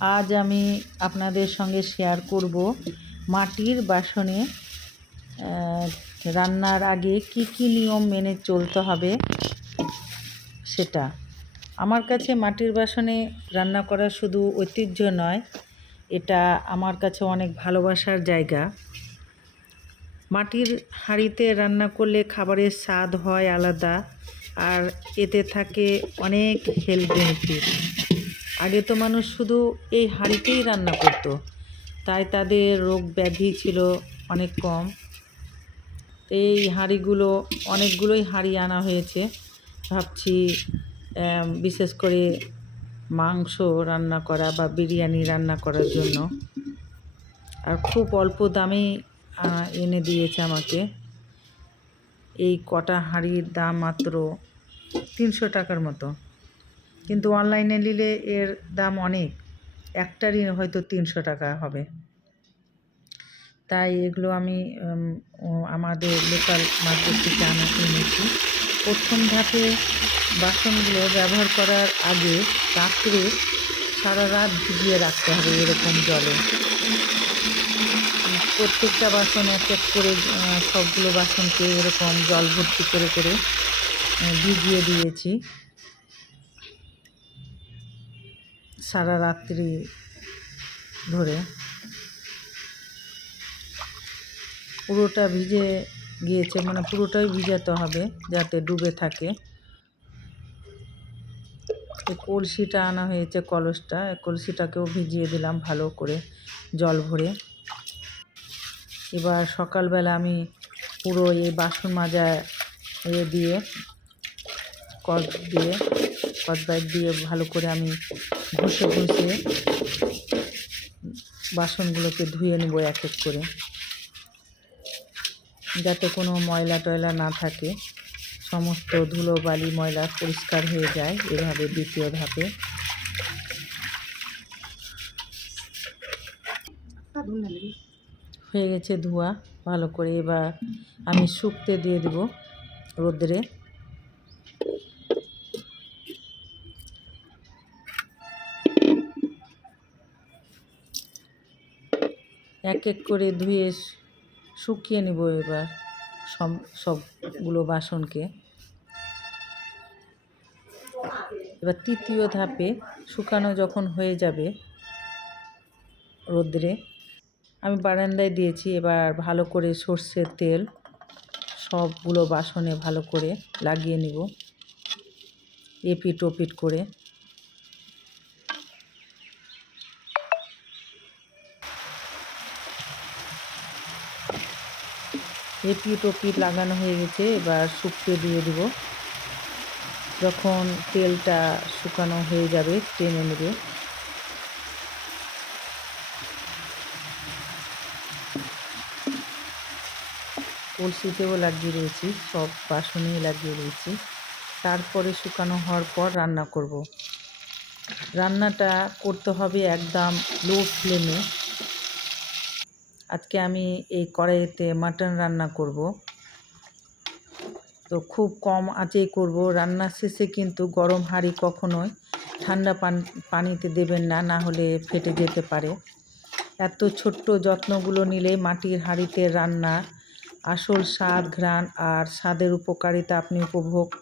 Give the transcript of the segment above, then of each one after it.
আজ আমি আপনাদের সঙ্গে শেয়ার করব মাটির বাসনে রান্নার আগে কি কি নিয়ম মেনে চলতে হবে সেটা। আমার কাছে মাটির বাসনে রান্না করা শুধু ঐতিহ্য নয়, এটা আমার কাছে অনেক ভালোবাসার জায়গা। মাটির হাঁড়িতে রান্না করলে খাবারের স্বাদ হয় আলাদা, আর এতে থাকে অনেক হেলথ বেনিফিট আগে তো মানুষ শুধু এই হাঁড়িতেই রান্না করতো। তাই তাদের রোগ ব্যাধি ছিল অনেক কম। এই হাঁড়িগুলো, অনেকগুলোই হাঁড়ি আনা হয়েছে। ভাবছি বিশেষ করে মাংস রান্না করা বা বিরিয়ানি রান্না করার জন্য। আর খুব অল্প দামে এনে দিয়েছে আমাকে। এই কটা হাঁড়ির দাম মাত্র তিনশো টাকার মতো। কিন্তু অনলাইনে নিলে এর দাম অনেক। একটারই হয়তো তিনশো টাকা হবে। তাই এগুলো আমি আমাদের লোকাল মার্কেট থেকে আমি কিনেছি। প্রথম ধাপে বাসনগুলো ব্যবহার করার আগে রাত্রে সারা রাত ভিজিয়ে রাখতে হবে এরকম জলে। প্রত্যেকটা বাসন এক এক করে সবগুলো বাসনকে এরকম জল ভর্তি করে করে ভিজিয়ে দিয়েছি। সারা রাত্রি ধরে পুরোটা ভিজে গিয়েছে মানে পুরোটাই ভিজাতে হবে যাতে ডুবে থাকে। এই কলসিটা আনা হয়েছে, কলসটা। কলসিটাকেও ভিজিয়ে দিলাম ভালো করে জল ভরে। এবার সকালবেলা আমি পুরো এই বাসন মাজা দিয়ে কচ দিয়ে কচবাইট দিয়ে ভালো করে আমি ঘষে ঘষে বাসনগুলোকে ধুয়ে নেব এক এক করে। যাতে কোনো ময়লা টয়লা না থাকে। সমস্ত ধুলো বালি ময়লা পরিষ্কার হয়ে যায় এভাবে দ্বিতীয় ধাপে। হয়ে গেছে ধোয়া। ভালো করে এবার আমি শুকতে দিয়ে দেব রোদ্রে। এক এক করে ধুয়ে শুকিয়ে নেব এবার সব, সবগুলো বাসনকে। এবার তৃতীয় ধাপে শুকানো যখন হয়ে যাবে রোদ্রে, আমি বারান্দায় দিয়েছি এবার ভালো করে সর্ষের তেল, সবগুলো বাসনে ভালো করে লাগিয়ে নিব, এপিট ওপিট করে। এপিট ওপিট লাগানো হয়ে গেছে, এবার শুকতে দিয়ে দিব। যখন তেলটা শুকানো হয়ে যাবে, টেনে নেবে। কলসিতেও লাগিয়ে রয়েছি, সব বাসনেই লাগিয়ে রয়েছি। তারপরে শুকানো হওয়ার পর রান্না করব। রান্নাটা করতে হবে একদম লো ফ্লেমে। আজকে আমি এই কড়াইতে মাটন রান্না করব। তো খুব কম আঁচেই করব। রান্নার শেষে কিন্তু গরম হাঁড়ি কখনোই ঠান্ডা পান- পানিতে দেবেন না না হলে ফেটে যেতে পারে। এত ছোট্ট যত্নগুলো নিলে মাটির হাঁড়িতে রান্না আসল স্বাদ, ঘ্রাণ আর স্বাদের উপকারিতা আপনি উপভোগ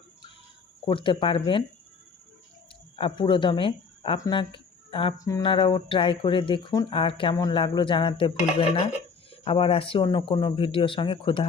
করতে পারবেন আর পুরো দমে আপনার আপনারাও ট্রাই করে দেখুন আর কেমন লাগল জানাতে ভুলবেন না আবার আসি অন্য কোনো ভিডিওর সঙ্গে ক্ষুধা।